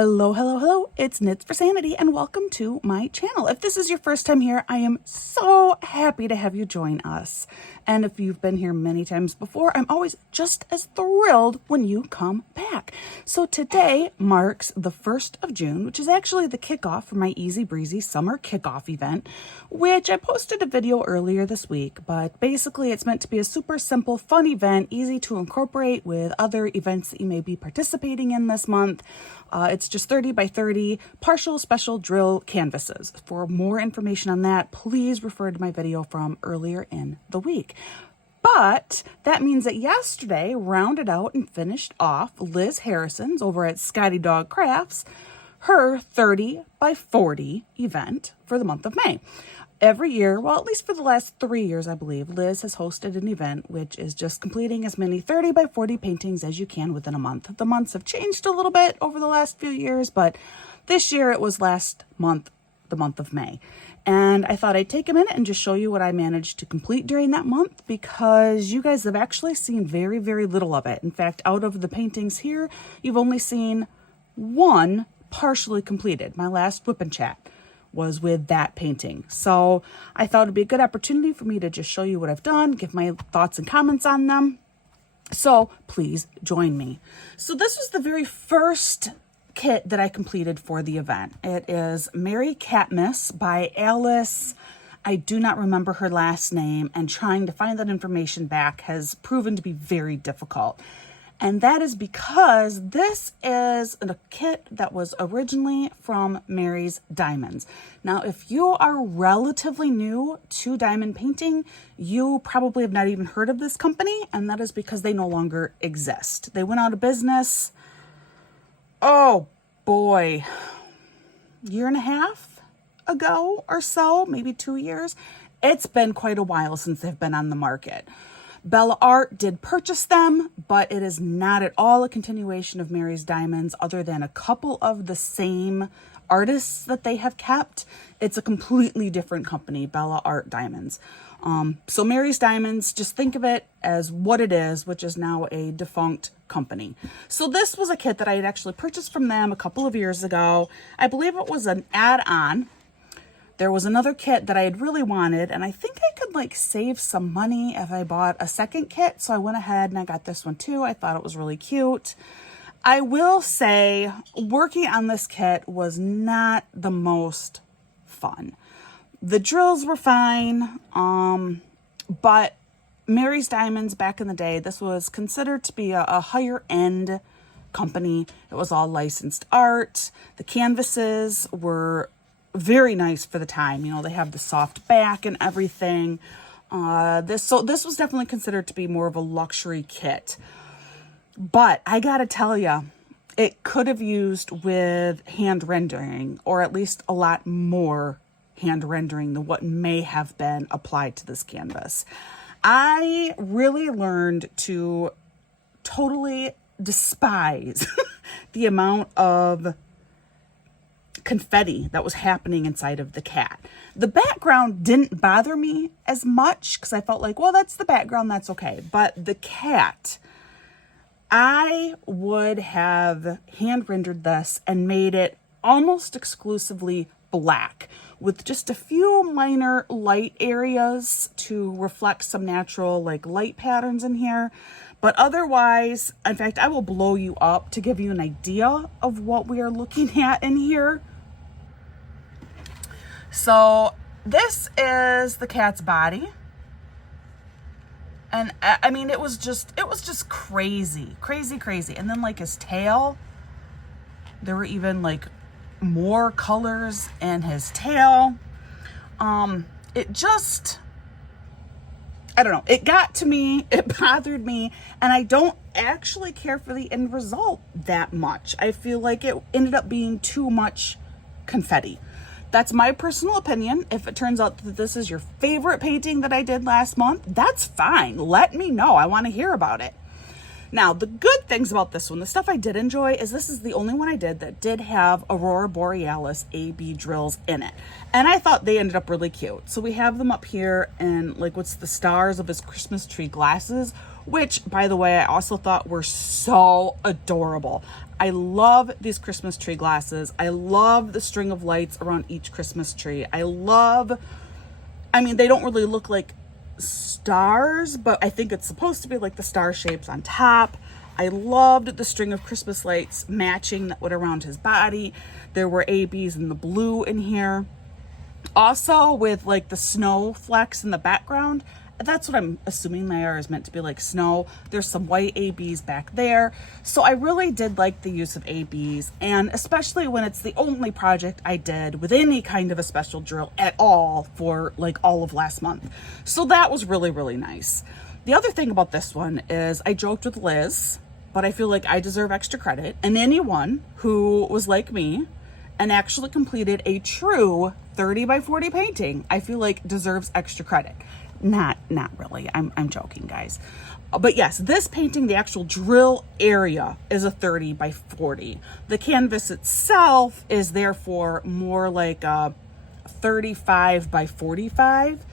Hello, hello, hello. It's Knits for Sanity and welcome to my channel. If this is your first time here, I am so happy to have you join us. And if you've been here many times before, I'm always just as thrilled when you come back. So today marks the 1st of June, which is actually the kickoff for my Easy Breezy Summer Kickoff event, which I posted a video earlier this week, but basically it's meant to be a super simple, fun event, easy to incorporate with other events that you may be participating in this month. It's just 30 by 30 partial special drill canvases. For more information on that, please refer to my video from earlier in the week. But that means that yesterday rounded out and finished off Liz Harrison's over at Scotty Dog Crafts, her 30 by 40 event for the month of May. Every year, well, at least for the last 3 years, I believe, Liz has hosted an event which is just completing as many 30 by 40 paintings as you can within a month. The months have changed a little bit over the last few years, but this year it was last month, the month of May. And I thought I'd take a minute and just show you what I managed to complete during that month because you guys have actually seen very, very little of it. In fact, out of the paintings here, you've only seen one partially completed. My last whip and chat was with that painting. So I thought it'd be a good opportunity for me to just show you what I've done, give my thoughts and comments on them. So please join me. So this was the very first kit that I completed for the event. It is Mary Catmiss by Alice. I do not remember her last name, and trying to find that information back has proven to be very difficult. And that is because this is a kit that was originally from Mary's Diamonds. Now, if you are relatively new to diamond painting, you probably have not even heard of this company, and that is because they no longer exist. They went out of business, oh boy, year and a half ago or so, maybe 2 years. It's been quite a while since they've been on the market. Bella Art did purchase them, but it is not at all a continuation of Mary's Diamonds other than a couple of the same artists that they have kept. It's a completely different company, Bella Art Diamonds. So Mary's Diamonds, just think of it as what it is, which is now a defunct company. So this was a kit that I had actually purchased from them a couple of years ago. I believe it was an add-on. There was another kit that I had really wanted, and I think I could like save some money if I bought a second kit. So I went ahead and I got this one too. I thought it was really cute. I will say working on this kit was not the most fun. The drills were fine, but Mary's Diamonds back in the day, this was considered to be a higher end company. It was all licensed art. The canvases were very nice for the time. You know, they have the soft back and everything. This was definitely considered to be more of a luxury kit. But I gotta tell you, it could have used with hand rendering, or at least a lot more hand rendering than what may have been applied to this canvas. I really learned to totally despise the amount of confetti that was happening inside of the cat. The background didn't bother me as much because I felt like, well, that's the background, that's okay. But the cat, I would have hand rendered this and made it almost exclusively black with just a few minor light areas to reflect some natural like light patterns in here. But otherwise, in fact, I will blow you up to give you an idea of what we are looking at in here. So this is the cat's body. And I mean, it was just crazy. And then like his tail, there were even like more colors in his tail. It just, I don't know, it got to me, it bothered me, and I don't actually care for the end result that much. I feel like it ended up being too much confetti. That's my personal opinion. If it turns out that this is your favorite painting that I did last month, that's fine. Let me know. I want to hear about it. Now, the good things about this one, the stuff I did enjoy, is this is the only one I did that did have Aurora Borealis AB drills in it. And I thought they ended up really cute. So we have them up here in like what's the stars of his Christmas tree glasses, which, by the way, I also thought were so adorable. I love these Christmas tree glasses. I love the string of lights around each Christmas tree. I mean, they don't really look like stars, but I think it's supposed to be like the star shapes on top. I loved the string of Christmas lights matching what around his body. There were ABs in the blue in here. Also with like the snow flecks in the background. That's what I'm assuming they are, is meant to be like snow. There's some white ABs back there. So I really did like the use of ABs, and especially when it's the only project I did with any kind of a special drill at all for like all of last month. So that was really, really nice. The other thing about this one is I joked with Liz, but I feel like I deserve extra credit. And anyone who was like me and actually completed a true 30 by 40 painting, I feel like deserves extra credit. Not really. I'm joking, guys. But yes, this painting, the actual drill area is a 30 by 40. The canvas itself is therefore more like a 35 by 45,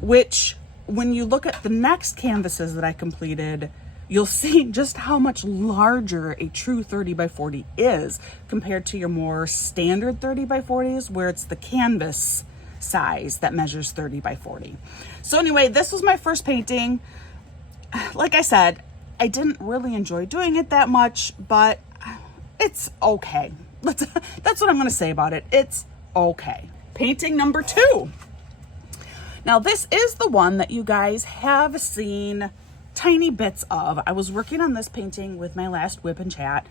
which when you look at the next canvases that I completed, you'll see just how much larger a true 30 by 40 is compared to your more standard 30 by 40s, where it's the canvas size that measures 30 by 40. So anyway, this was my first painting. Like I said, I didn't really enjoy doing it that much, but it's okay. That's what I'm going to say about it. It's okay. Painting number 2. Now this is the one that you guys have seen tiny bits of. I was working on this painting with my last whip and chat.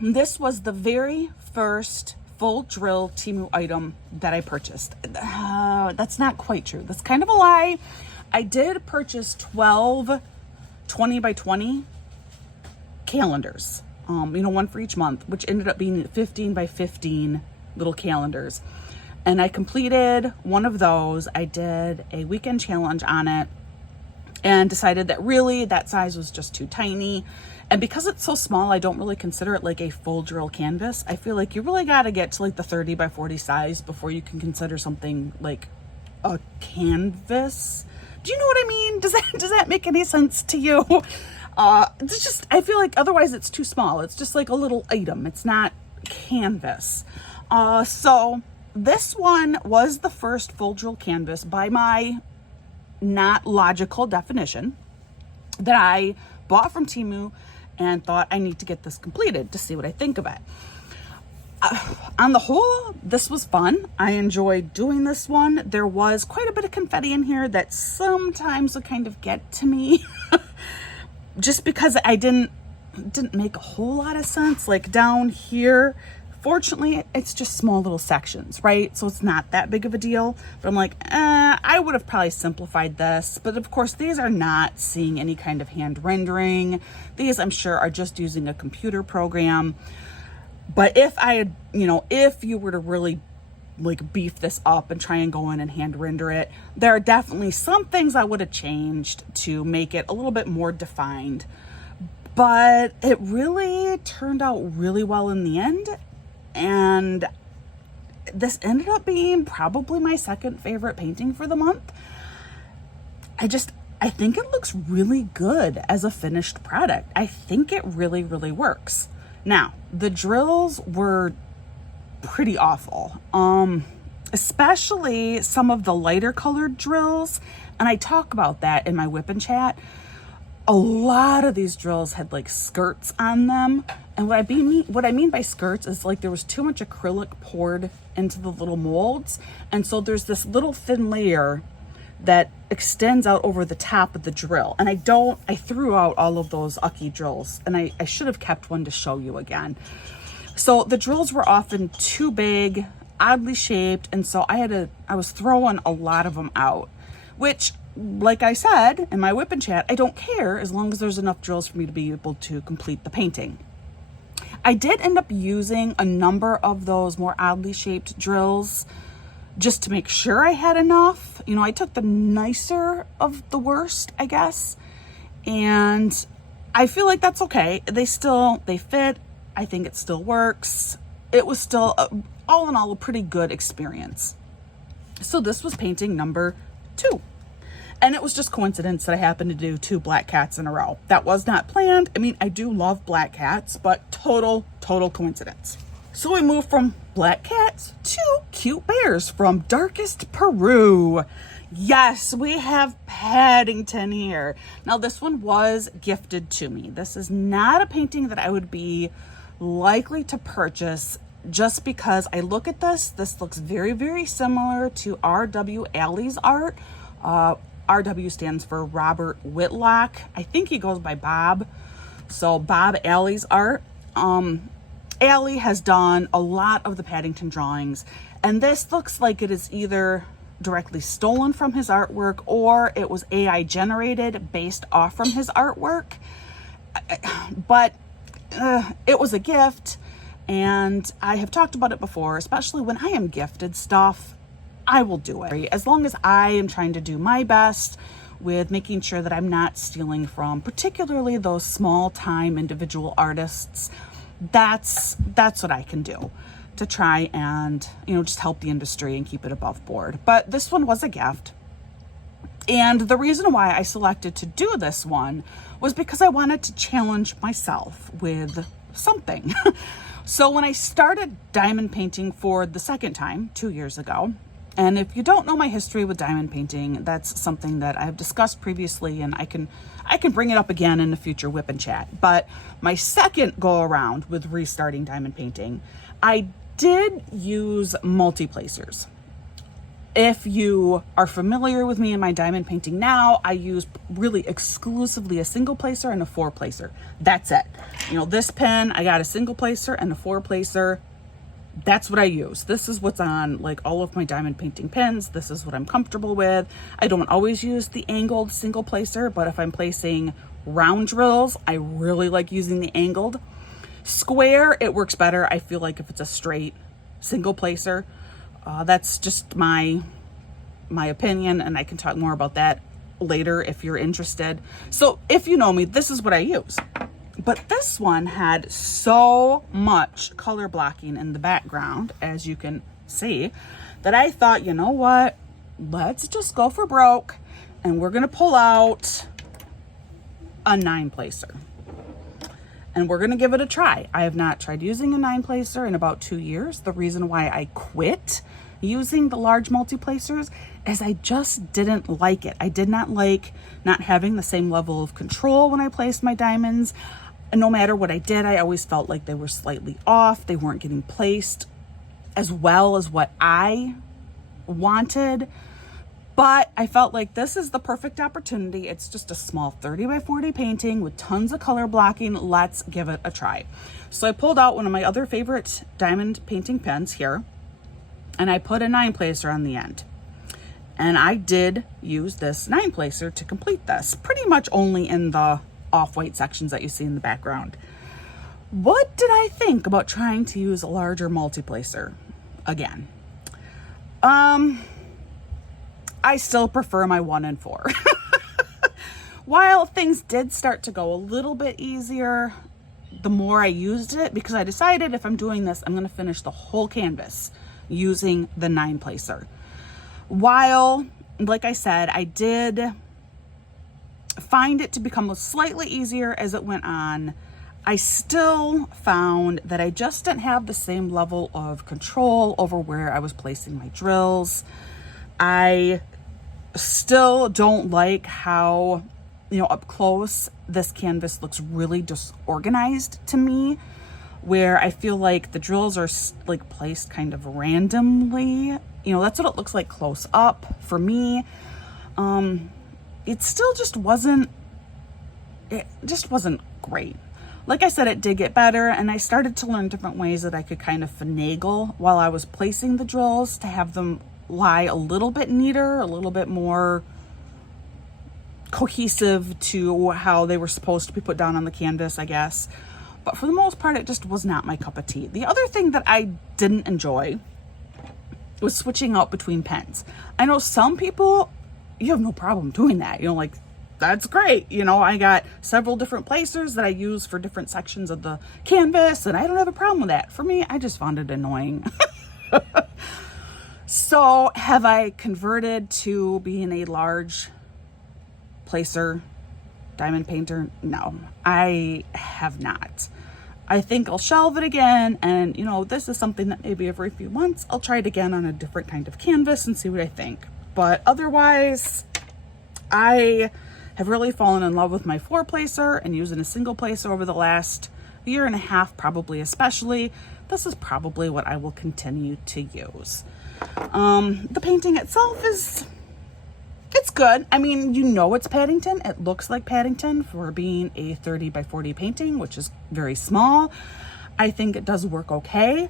This was the very first full drill TEMU item that I purchased. That's not quite true. That's kind of a lie. I did purchase 12 20 by 20 calendars, one for each month, which ended up being 15 by 15 little calendars. And I completed one of those. I did a weekend challenge on it and decided that really that size was just too tiny. And because it's so small, I don't really consider it like a full drill canvas. I feel like you really got to get to like the 30 by 40 size before you can consider something like a canvas. Do you know what I mean? Does that make any sense to you? It's just, I feel like otherwise it's too small. It's just like a little item. It's not canvas. So this one was the first full drill canvas by my not logical definition that I bought from TEMU and thought I need to get this completed to see what I think of it. On the whole, this was fun. I enjoyed doing this one. There was quite a bit of confetti in here that sometimes would kind of get to me just because I didn't make a whole lot of sense. Like down here, fortunately, it's just small little sections, right? So it's not that big of a deal. But I'm like, I would have probably simplified this. But of course, these are not seeing any kind of hand rendering. These, I'm sure, are just using a computer program. But if I had, if you were to really like beef this up and try and go in and hand render it, there are definitely some things I would have changed to make it a little bit more defined. But it really turned out really well in the end. And this ended up being probably my second favorite painting for the month. I think it looks really good as a finished product. I think it really, really works. Now, the drills were pretty awful, especially some of the lighter colored drills. And I talk about that in my whip and chat. A lot of these drills had like skirts on them. And what I mean by skirts is like there was too much acrylic poured into the little molds. And so there's this little thin layer that extends out over the top of the drill. And I threw out all of those Ucky drills, and I should have kept one to show you again. So the drills were often too big, oddly shaped. And so I was throwing a lot of them out, which, like I said in my whip and chat, I don't care as long as there's enough drills for me to be able to complete the painting. I did end up using a number of those more oddly shaped drills just to make sure I had enough. I took the nicer of the worst, I guess. And I feel like that's okay. They fit. I think it still works. It was still, all in all, a pretty good experience. So this was painting number 2. And it was just coincidence that I happened to do 2 black cats in a row. That was not planned. I mean, I do love black cats, but total coincidence. So we moved from black cats to cute bears from darkest Peru. Yes, we have Paddington here. Now this one was gifted to me. This is not a painting that I would be likely to purchase just because I look at this. This looks very similar to R.W. Alley's art. R.W. stands for Robert Whitlock. I think he goes by Bob. So Bob Alley's art. Alley has done a lot of the Paddington drawings, and this looks like it is either directly stolen from his artwork or it was AI generated based off from his artwork. But it was a gift, and I have talked about it before, especially when I am gifted stuff, I will do it. As long as I am trying to do my best with making sure that I'm not stealing from particularly those small time individual artists, that's what I can do to try and, just help the industry and keep it above board. But this one was a gift. And the reason why I selected to do this one was because I wanted to challenge myself with something. So when I started diamond painting for the second time 2 years ago, and if you don't know my history with diamond painting, that's something that I have discussed previously, and I can bring it up again in the future whip and chat. But my second go around with restarting diamond painting, I did use multi-placers. If you are familiar with me in my diamond painting now, I use really exclusively a single placer and a 4-placer. That's it. This pen, I got a single placer and a 4-placer. That's what I use. This is what's on like all of my diamond painting pens. This is what I'm comfortable with. I don't always use the angled single placer, but if I'm placing round drills, I really like using the angled. Square, it works better, I feel like, if it's a straight single placer. That's just my opinion, and I can talk more about that later if you're interested. So if you know me, this is what I use. But this one had so much color blocking in the background, as you can see, that I thought, you know what, let's just go for broke, and we're gonna pull out a 9-placer. And we're gonna give it a try. I have not tried using a 9-placer in about 2 years. The reason why I quit using the large multi-placers is I just didn't like it. I did not like not having the same level of control when I placed my diamonds. And no matter what I did, I always felt like they were slightly off. They weren't getting placed as well as what I wanted. But I felt like this is the perfect opportunity. It's just a small 30 by 40 painting with tons of color blocking. Let's give it a try. So I pulled out one of my other favorite diamond painting pens here, and I put a 9-placer on the end. And I did use this 9-placer to complete this, pretty much only in the off-white sections that you see in the background. What did I think about trying to use a larger multi-placer again? I still prefer my 1 and 4. While things did start to go a little bit easier the more I used it, because I decided if I'm doing this, I'm going to finish the whole canvas using the 9-placer. While, like I said, I did find it to become slightly easier as it went on, I still found that I just didn't have the same level of control over where I was placing my drills. I still don't like how, up close, this canvas looks really disorganized to me, where I feel like the drills are like placed kind of randomly. That's what it looks like close up for me. It still just wasn't great. Like I said, it did get better, and I started to learn different ways that I could kind of finagle while I was placing the drills to have them lie a little bit neater, a little bit more cohesive to how they were supposed to be put down on the canvas, I guess. But for the most part, it just was not my cup of tea. The other thing that I didn't enjoy was switching out between pens. I know some people, you have no problem doing that. That's great. I got several different placers that I use for different sections of the canvas, and I don't have a problem with that. For me, I just found it annoying. So have I converted to being a large placer, diamond painter. No, I have not. I think I'll shelve it again, and you know, this is something that maybe every few months I'll try it again on a different kind of canvas and see what I think. But otherwise, I have really fallen in love with my 4-placer and using a single placer over the last year and a half, probably especially. This is probably what I will continue to use. The painting itself it's good. I mean, you know, it's Paddington. It looks like Paddington for being a 30 by 40 painting, which is very small. I think it does work okay.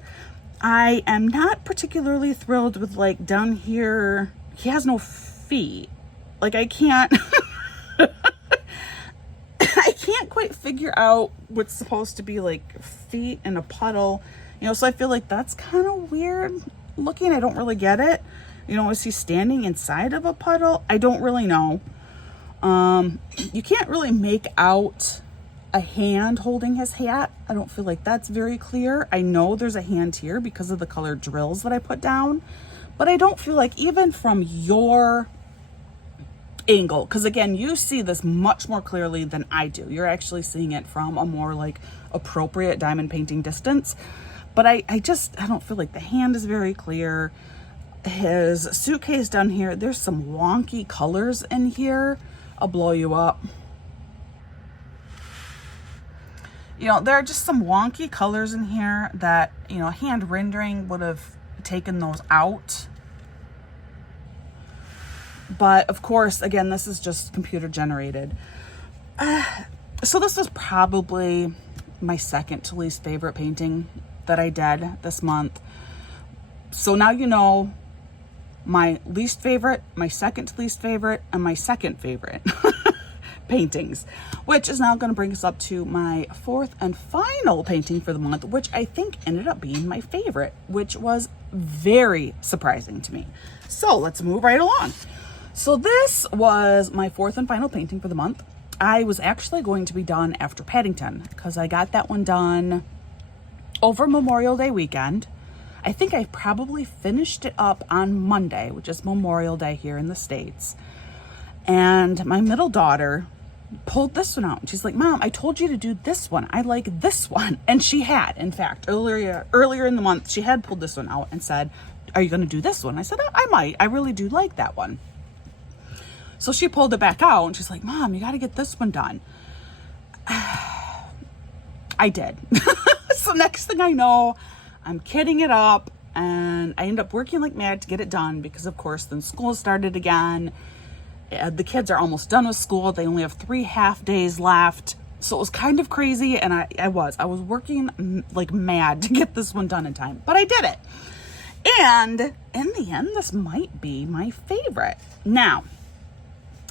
I am not particularly thrilled with, like, down here, he has no feet. Like, I can't, I can't quite figure out what's supposed to be like feet in a puddle, you know, so I feel like that's kind of weird looking. I don't really get it. You know, is he standing inside of a puddle? I don't really know. You can't really make out a hand holding his hat. I don't feel like that's very clear. I know there's a hand here because of the colored drills that I put down, but I don't feel like even from your angle, because again, you see this much more clearly than I do. You're actually seeing it from a more like appropriate diamond painting distance, but I don't feel like the hand is very clear. His suitcase down here, there's some wonky colors in here. I'll blow you up. You know, there are just some wonky colors in here that, you know, hand rendering would have taken those out. But of course, again, this is just computer generated. So this is probably my second to least favorite painting that I did this month. So now you know my least favorite, my second to least favorite, and my second favorite paintings, which is now going to bring us up to my 4th and final painting for the month, which I think ended up being my favorite, which was very surprising to me. So let's move right along. So this was my 4th and final painting for the month. I was actually going to be done after Paddington because I got that one done over Memorial Day weekend. I think I probably finished it up on Monday, which is Memorial Day here in the States. And my middle daughter pulled this one out. And she's like, Mom, I told you to do this one. I like this one. And she had, in fact, earlier in the month, she had pulled this one out and said, are you going to do this one? I said, I might. I really do like that one. So she pulled it back out and she's like, Mom, you got to get this one done. I did. So next thing I know, I'm kidding it up and I end up working like mad to get it done because of course then school started again. The kids are almost done with school. They only have 3 half days left. So it was kind of crazy and I was working like mad to get this one done in time, but I did it. And in the end, this might be my favorite. Now,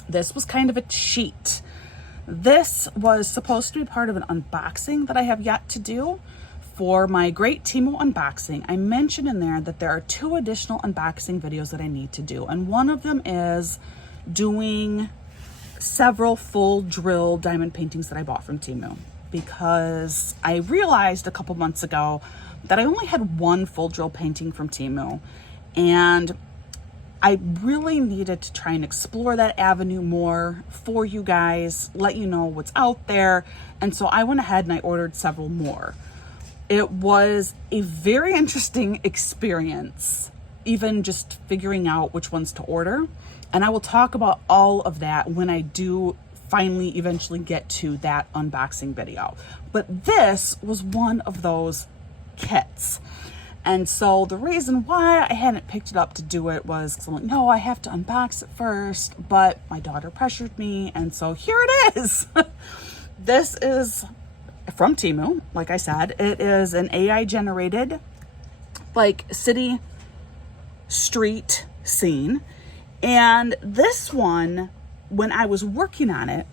this was kind of a cheat. This was supposed to be part of an unboxing that I have yet to do. For my great TEMU unboxing, I mentioned in there that there are 2 additional unboxing videos that I need to do. And one of them is doing several full drill diamond paintings that I bought from TEMU. Because I realized a couple months ago that I only had 1 full drill painting from TEMU. And I really needed to try and explore that avenue more for you guys, let you know what's out there. And so I went ahead and I ordered several more. It was a very interesting experience, even just figuring out which ones to order. And I will talk about all of that when I do finally eventually get to that unboxing video. But this was one of those kits. And so the reason why I hadn't picked it up to do it was because I'm like, no, I have to unbox it first. But my daughter pressured me. And so here it is. This is from TEMU, like I said. It is an AI generated like city street scene. And this one, when I was working on it,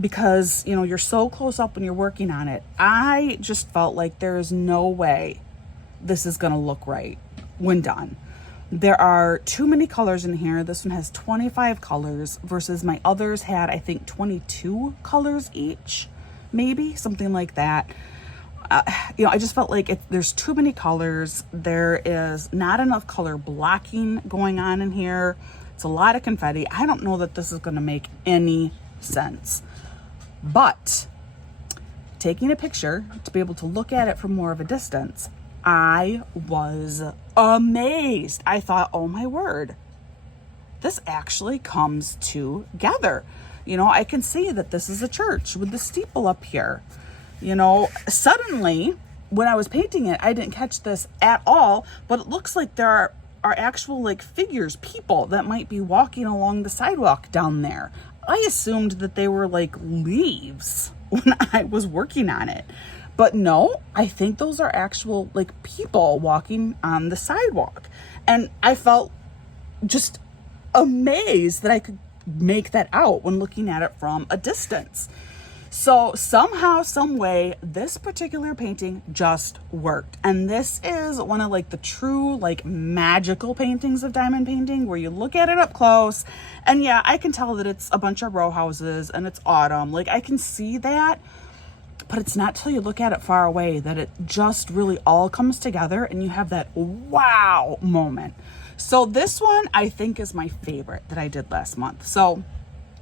because you know you're so close up when you're working on it, I just felt like there is no way this is gonna look right when done. There are too many colors in here. This one has 25 colors versus my others had, I think, 22 colors each. Maybe something like that. You know, I just felt like there's too many colors. There is not enough color blocking going on in here It's a lot of confetti. I don't know that this is going to make any sense. But taking a picture to be able to look at it from more of a distance, I was amazed. I thought, oh my word, this actually comes together. You know, I can see that this is a church with the steeple up here. You know, suddenly when I was painting it, I didn't catch this at all, but it looks like there are actual like figures, people that might be walking along the sidewalk down there. I assumed that they were like leaves when I was working on it. But no, I think those are actual like people walking on the sidewalk. And I felt just amazed that I could make that out when looking at it from a distance. So somehow, some way, this particular painting just worked. And this is one of like the true like magical paintings of diamond painting, where you look at it up close and yeah, I can tell that it's a bunch of row houses and it's autumn. Like I can see that, but it's not till you look at it far away that it just really all comes together and you have that wow moment. So this one I think is my favorite that I did last month. So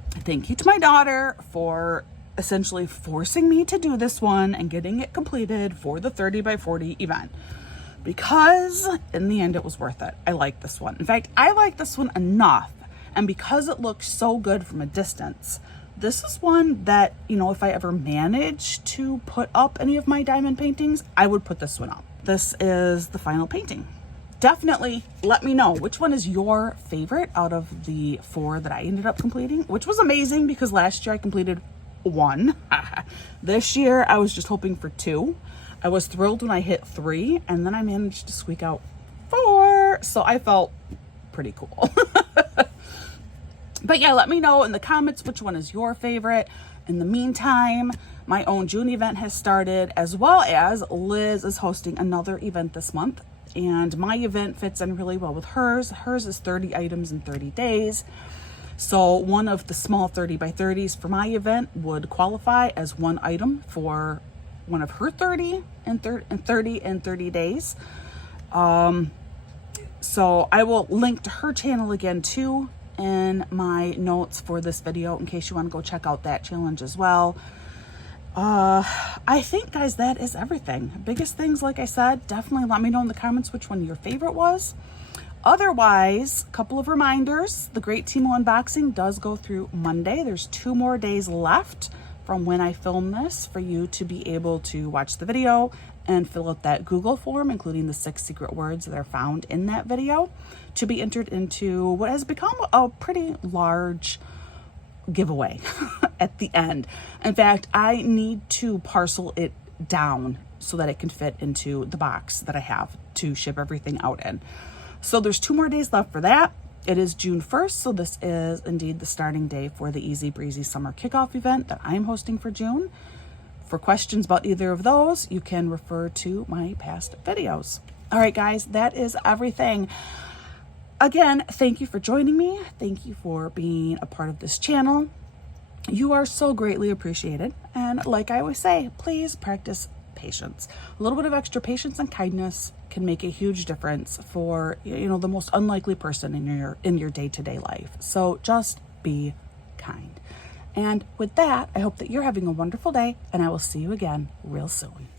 thank you to my daughter for essentially forcing me to do this one and getting it completed for the 30 by 40 event, because in the end it was worth it. I like this one. In fact, I like this one enough, and because it looks so good from a distance, this is one that, you know, if I ever manage to put up any of my diamond paintings, I would put this one up. This is the final painting. Definitely let me know which one is your favorite out of the 4 that I ended up completing, which was amazing because last year I completed 1. This year I was just hoping for 2. I was thrilled when I hit 3, and then I managed to squeak out 4. So I felt pretty cool. But yeah, let me know in the comments which one is your favorite. In the meantime, my own June event has started, as well as Liz is hosting another event this month, and my event fits in really well with hers. Hers is 30 items in 30 days. So one of the small 30 by 30s for my event would qualify as one item for one of her 30 and 30 days. So I will link to her channel again too in my notes for this video in case you want to go check out that challenge as well. I think, guys, that is everything. Biggest things, like I said, definitely let me know in the comments which one your favorite was. Otherwise, a couple of reminders. The Great TEMU unboxing does go through Monday. There's 2 more days left from when I film this for you to be able to watch the video and fill out that Google form, including the 6 secret words that are found in that video, to be entered into what has become a pretty large giveaway at the end. In fact, I need to parcel it down so that it can fit into the box that I have to ship everything out in. So there's 2 more days left for that. It is June 1st, so this is indeed the starting day for the Easy Breezy Summer Kickoff event that I'm hosting for June. For questions about either of those, you can refer to my past videos. All right, guys, that is everything. Again, thank you for joining me. Thank you for being a part of this channel. You are so greatly appreciated. And like I always say, please practice patience. A little bit of extra patience and kindness can make a huge difference for, you know, the most unlikely person in your day-to-day life. So just be kind. And with that, I hope that you're having a wonderful day, and I will see you again real soon.